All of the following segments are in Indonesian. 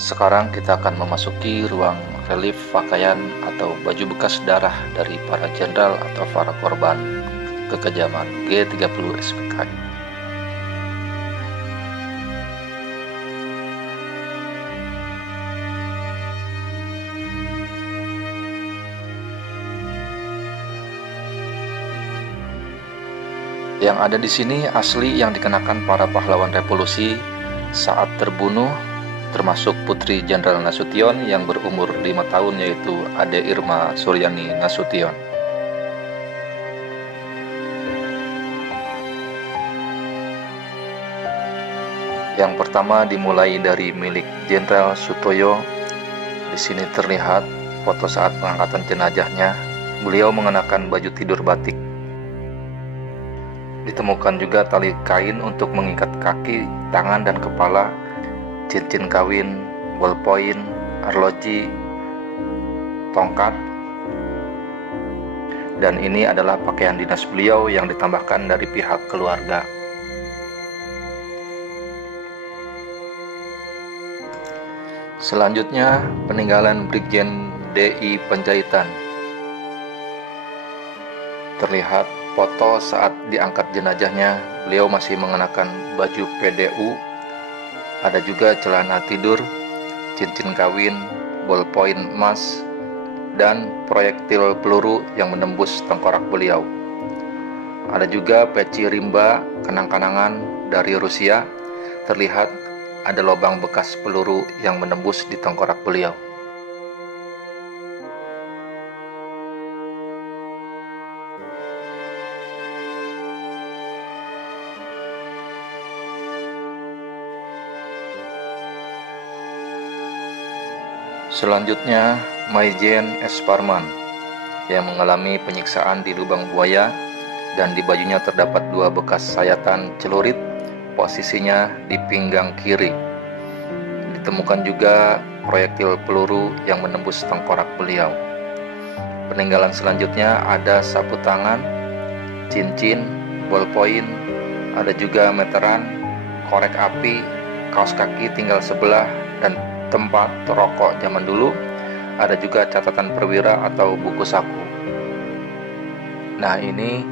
Sekarang kita akan memasuki ruang relief pakaian atau baju bekas darah dari para jenderal atau para korban kekejaman G30 SPKI. Yang ada di sini asli yang dikenakan para pahlawan revolusi saat terbunuh, termasuk Putri Jenderal Nasution yang berumur 5 tahun, yaitu Ade Irma Suryani Nasution. Yang pertama dimulai dari milik Jenderal Sutoyo. Di sini terlihat foto saat pengangkatan jenazahnya. Beliau mengenakan baju tidur batik. Ditemukan juga tali kain untuk mengikat kaki, tangan, dan kepala, cincin kawin, ballpoint, arloji, tongkat, dan ini adalah pakaian dinas beliau yang ditambahkan dari pihak keluarga. Selanjutnya, peninggalan Brigjen DI Panjaitan. Terlihat foto saat diangkat jenazahnya, beliau masih mengenakan baju PDU, ada juga celana tidur, cincin kawin, ballpoint emas, dan proyektil peluru yang menembus tengkorak beliau. Ada juga peci rimba kenang-kenangan dari Rusia, terlihat ada lubang bekas peluru yang menembus di tengkorak beliau. Selanjutnya, Maijen S. Parman yang mengalami penyiksaan di lubang buaya dan di bajunya terdapat 2 bekas sayatan celurit, posisinya di pinggang kiri. Ditemukan juga proyektil peluru yang menembus tengkorak beliau. Peninggalan selanjutnya ada sapu tangan, cincin, ballpoint, ada juga meteran, korek api, kaos kaki tinggal sebelah, dan tempat rokok zaman dulu. Ada juga catatan perwira atau buku saku. Nah, ini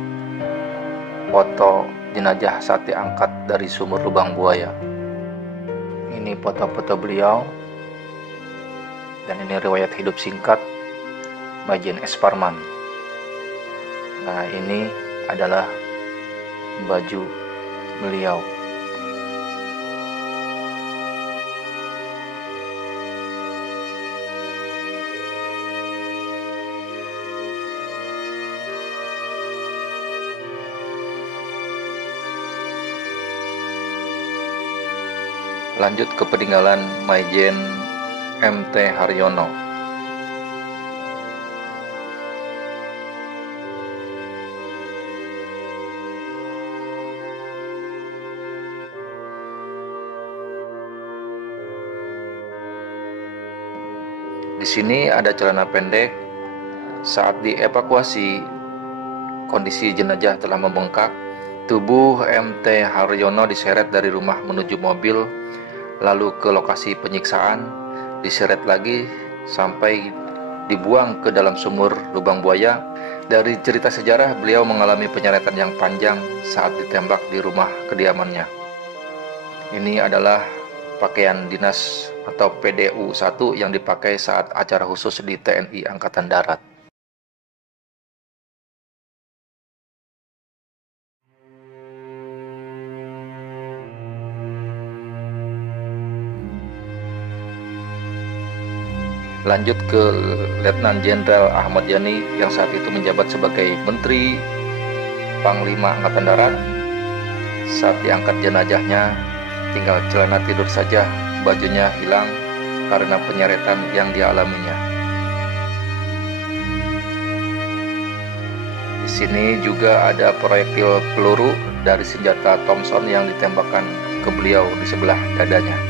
foto jenazah saat diangkat dari sumur lubang buaya. Ini foto-foto beliau, dan ini riwayat hidup singkat Maijen S. Parman. Nah, ini adalah baju beliau. Lanjut ke peninggalan Maijen MT Haryono. Di sini ada celana pendek. Saat dievakuasi, kondisi jenazah telah membengkak. Tubuh MT Haryono diseret dari rumah menuju mobil, lalu ke lokasi penyiksaan, diseret lagi sampai dibuang ke dalam sumur lubang buaya. Dari cerita sejarah, beliau mengalami penyeretan yang panjang saat ditembak di rumah kediamannya. Ini adalah pakaian dinas atau PDU 1 yang dipakai saat acara khusus di TNI Angkatan Darat. Lanjut ke Letnan Jenderal Ahmad Yani yang saat itu menjabat sebagai Menteri Panglima Angkatan Darat. Saat diangkat jenazahnya, tinggal celana tidur saja, bajunya hilang karena penyeretan yang dialaminya. Di sini juga ada proyektil peluru dari senjata Thompson yang ditembakkan ke beliau di sebelah dadanya.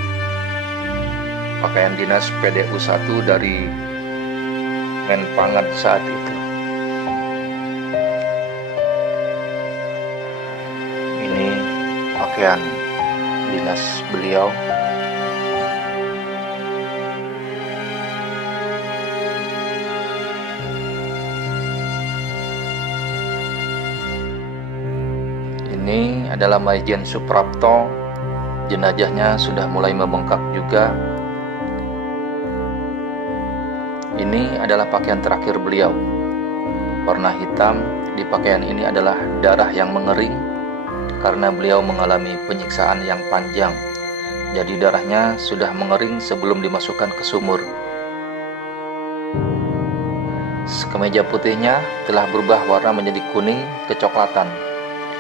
Pakaian dinas PDU 1 dari Menpangat saat itu. Ini pakaian dinas beliau. adalah Maijen Suprapto. Jenazahnya sudah mulai membengkak juga. Ini adalah pakaian terakhir beliau. Warna hitam di pakaian ini adalah darah yang mengering karena beliau mengalami penyiksaan yang panjang. Jadi darahnya sudah mengering sebelum dimasukkan ke sumur. Kemeja putihnya telah berubah warna menjadi kuning kecoklatan.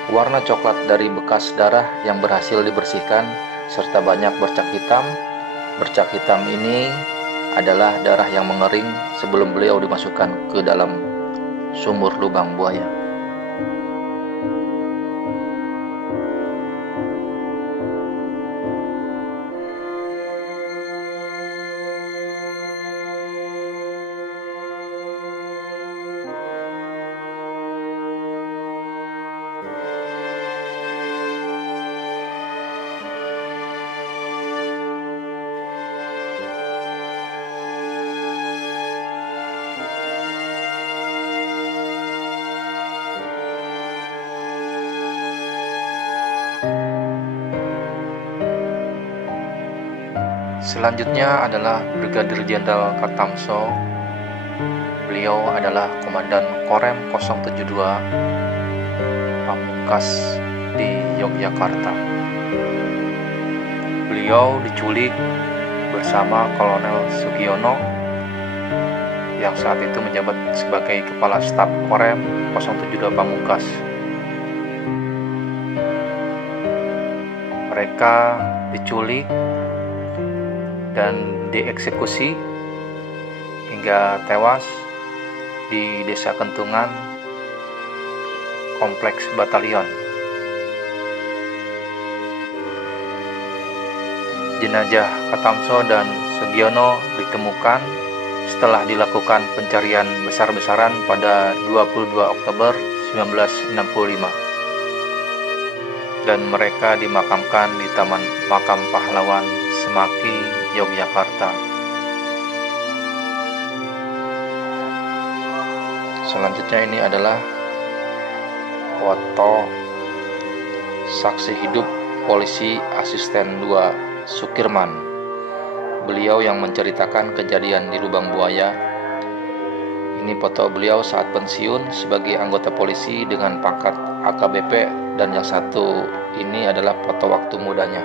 Warna coklat dari bekas darah yang berhasil dibersihkan serta banyak bercak hitam. Bercak hitam ini adalah darah yang mengering sebelum beliau dimasukkan ke dalam sumur lubang buaya. Selanjutnya adalah Brigadir Jenderal Katamso. Beliau adalah Komandan Korem 072 Pamungkas di Yogyakarta. Beliau diculik bersama Kolonel Sugiono yang saat itu menjabat sebagai Kepala Staf Korem 072 Pamungkas. Mereka diculik dan dieksekusi hingga tewas di Desa Kentungan, Kompleks Batalion. Jenazah Katamso dan Sugiono ditemukan setelah dilakukan pencarian besar-besaran pada 22 Oktober 1965 dan mereka dimakamkan di Taman Makam Pahlawan Semaki, Yogyakarta. Selanjutnya ini adalah foto saksi hidup polisi asisten 2 Sukirman. Beliau yang menceritakan kejadian di lubang buaya. Ini foto beliau saat pensiun sebagai anggota polisi dengan pangkat AKBP, dan yang satu ini adalah foto waktu mudanya.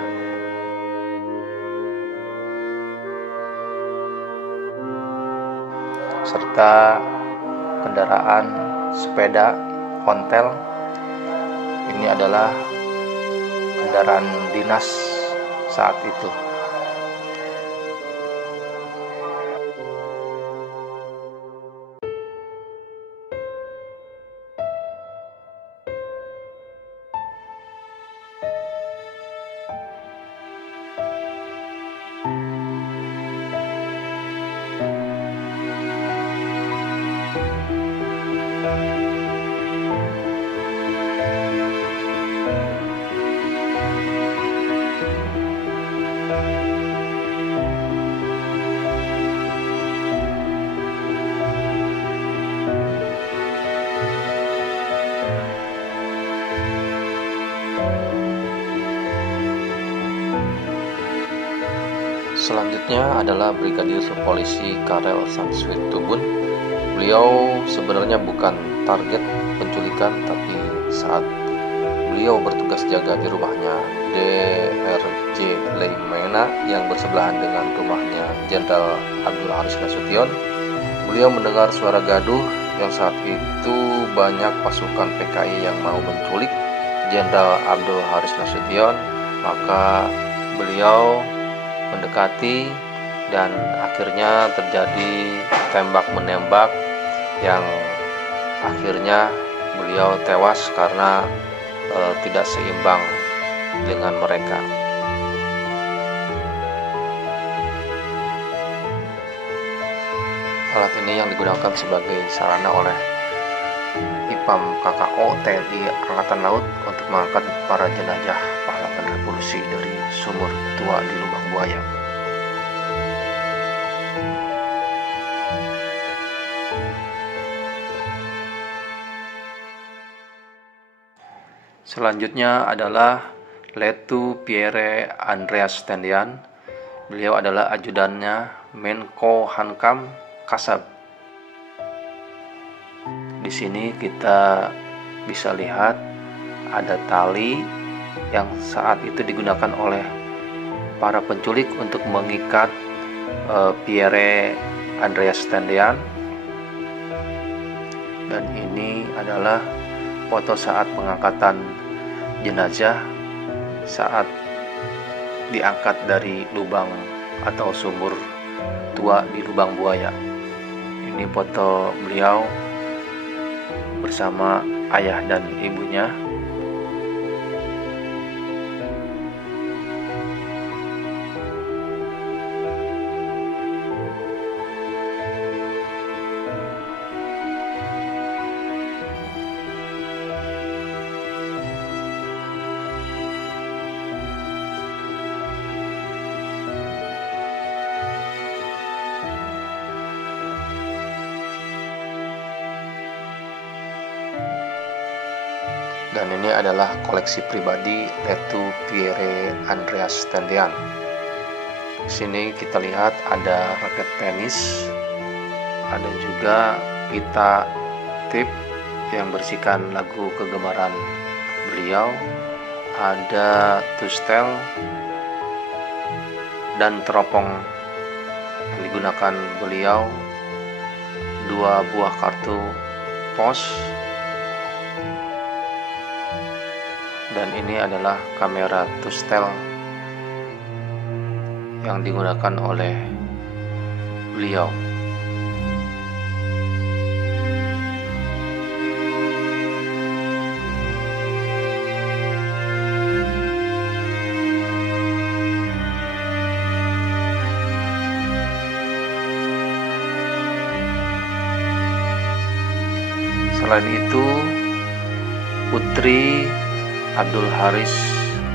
Serta kendaraan sepeda ontel. Ini adalah kendaraan dinas saat itu. Selanjutnya adalah Brigadir Polisi Karel Sanswit Tubun. Beliau sebenarnya bukan target penculikan, tapi saat beliau bertugas jaga di rumahnya DRJ Leimena yang bersebelahan dengan rumahnya Jenderal Abdul Haris Nasution, beliau mendengar suara gaduh yang saat itu banyak pasukan PKI yang mau menculik Jenderal Abdul Haris Nasution. Maka beliau mendekati dan akhirnya terjadi tembak-menembak yang akhirnya beliau tewas karena tidak seimbang dengan mereka. Alat ini yang digunakan sebagai sarana oleh IPAM KKO TNI Angkatan Laut untuk mengangkat para jenazah pahlawan revolusi dari sumur tua di lubang buaya. Selanjutnya adalah Letu Pierre Andreas Tendian. Beliau adalah ajudannya Menko Hankam Kasab. Di sini kita bisa lihat ada tali yang saat itu digunakan oleh para penculik untuk mengikat Pierre Andreas Tendian. Dan ini adalah foto saat pengangkatan jenazah saat diangkat dari lubang atau sumur tua di lubang buaya. Ini foto beliau bersama ayah dan ibunya. Dan ini adalah koleksi pribadi Letu Pierre Andreas Tendian. Di sini kita lihat ada raket tenis, ada juga pita tip yang berisikan lagu kegemaran beliau, ada tustel dan teropong yang digunakan beliau, 2 buah kartu pos. Dan ini adalah kamera tustel yang digunakan oleh beliau. Selain itu, Putri Abdul Haris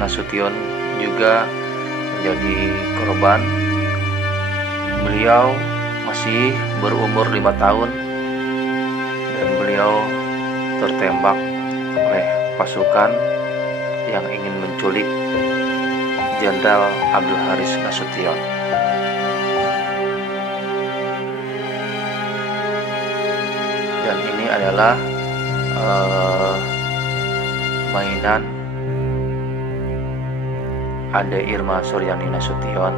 Nasution juga menjadi korban. Beliau masih berumur 5 tahun dan beliau tertembak oleh pasukan yang ingin menculik Jenderal Abdul Haris Nasution. Dan ini adalah mainan Ade Irma Suryani Nasution.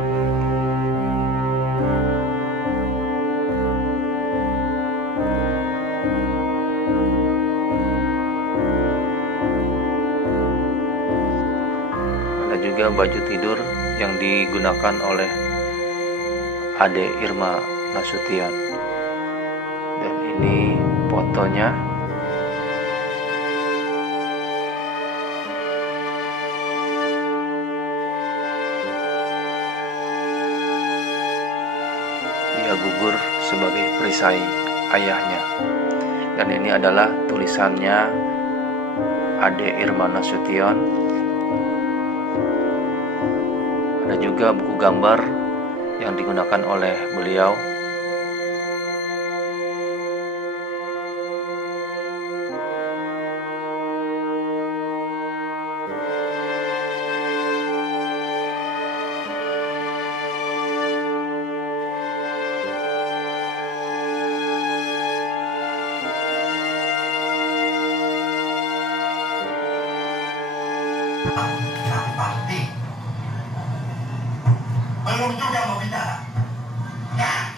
Ada juga baju tidur yang digunakan oleh Ade Irma Nasution. Dan ini fotonya. Dia gugur sebagai perisai ayahnya. Dan ini adalah tulisannya Ade Irma Nasution. Ada juga buku gambar yang digunakan oleh beliau. Belum juga mau bicara. Nah.